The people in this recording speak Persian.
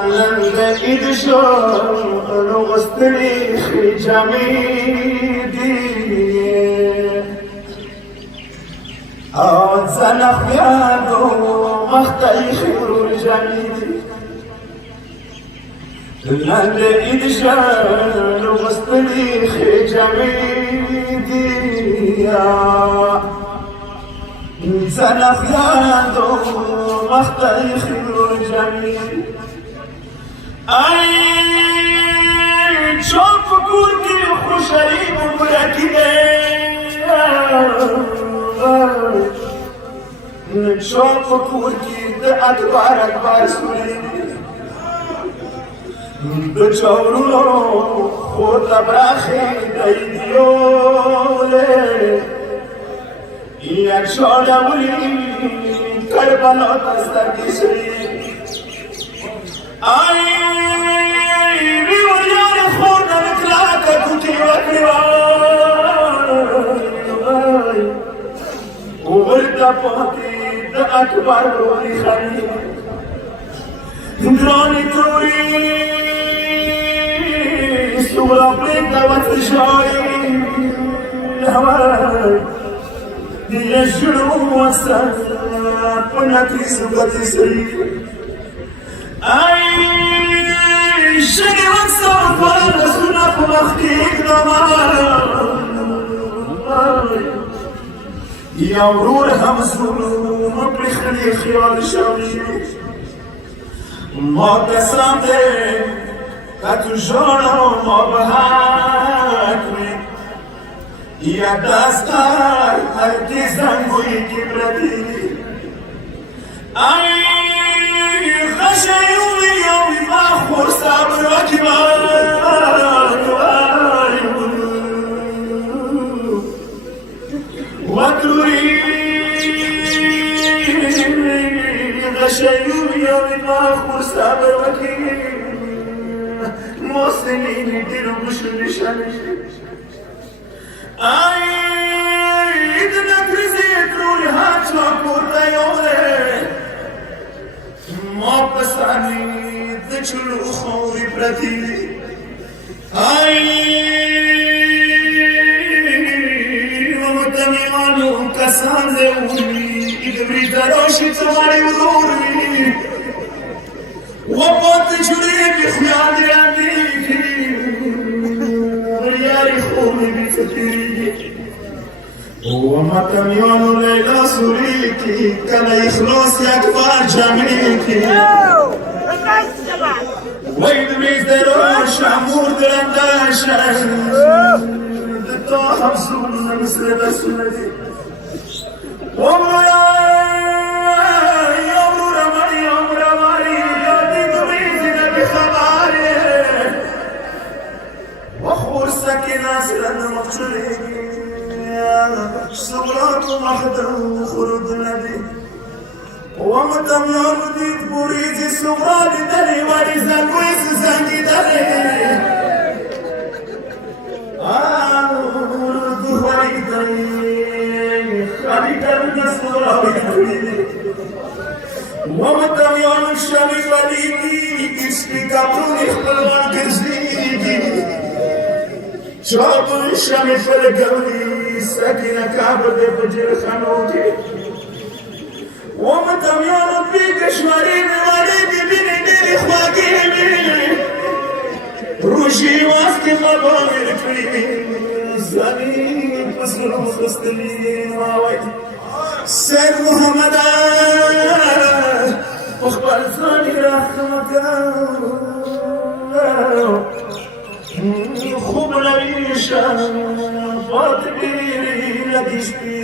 لقيت شوق غصتني جميدي زنخ يادو مختلف جميدي لقيت شوق غصتني جميدي زنخ يادو مختلف جميدي ای چون فکر کی خوشایی مبرکیده چون فکر کی ده اکبر سوری دو چورو خود براخی دیوله یک شادولی کربلا دستر کشی ای بیوریان خود نکلات کتی وکریوان وغرد پاکی ده اکبر روی خرید درانی توری سورا بلیده و تشایی هوای دیگه شروع وستن پنکی سوگتی سری ای شنی وقت پر سنا پختی نمان یا ورور هم سلوم بخلی خیال شامی ما قسم ده که تو جانم ما بحکمی یا دستار هرگی زنگوی کبرتی ای خشیوی یومی ما خورسا براکی وطوری خشیوی یومی ما خورسا براکی موسنینی دیرو بشو نشانی ای دنک رزیت روی هاچا کرده یوره ما پسانی دچلو خوری پرتی ای ومتمیانو کسان زیونی ادبری دراشی تماری ودوری وقت جوری بخیال یادی ریاری خوری بیفتیری ومتمیانو لیلا سوریتی کلا اخلاص یکبار جمعیتی وید میز درو شمور درندشن دتا همسون مثل رسولی یامرو رماری یادی دویزی نبی خباری و خورسکی ناسرن مخشوری صبرات وحده خرد ندي ومتم يرديد بريد صبرات دلي ورزا كويس زنجي دلي ورد وريدي خليك رد صبرات دلي ومتم يرد شبي وليدي اسمي كابروني خبران كرزيدي شابون شمي فرقوني سكينة كعبة بجر خانوتي ومتم يارد بيك شمارين وريدي بيني ديري خواقيني روشي واسكي مبامر كريمين زمين بسر مخستلين واويت سيد محمد اخبر ثاني رحمك خوب نبيشان فاطمي لديش بي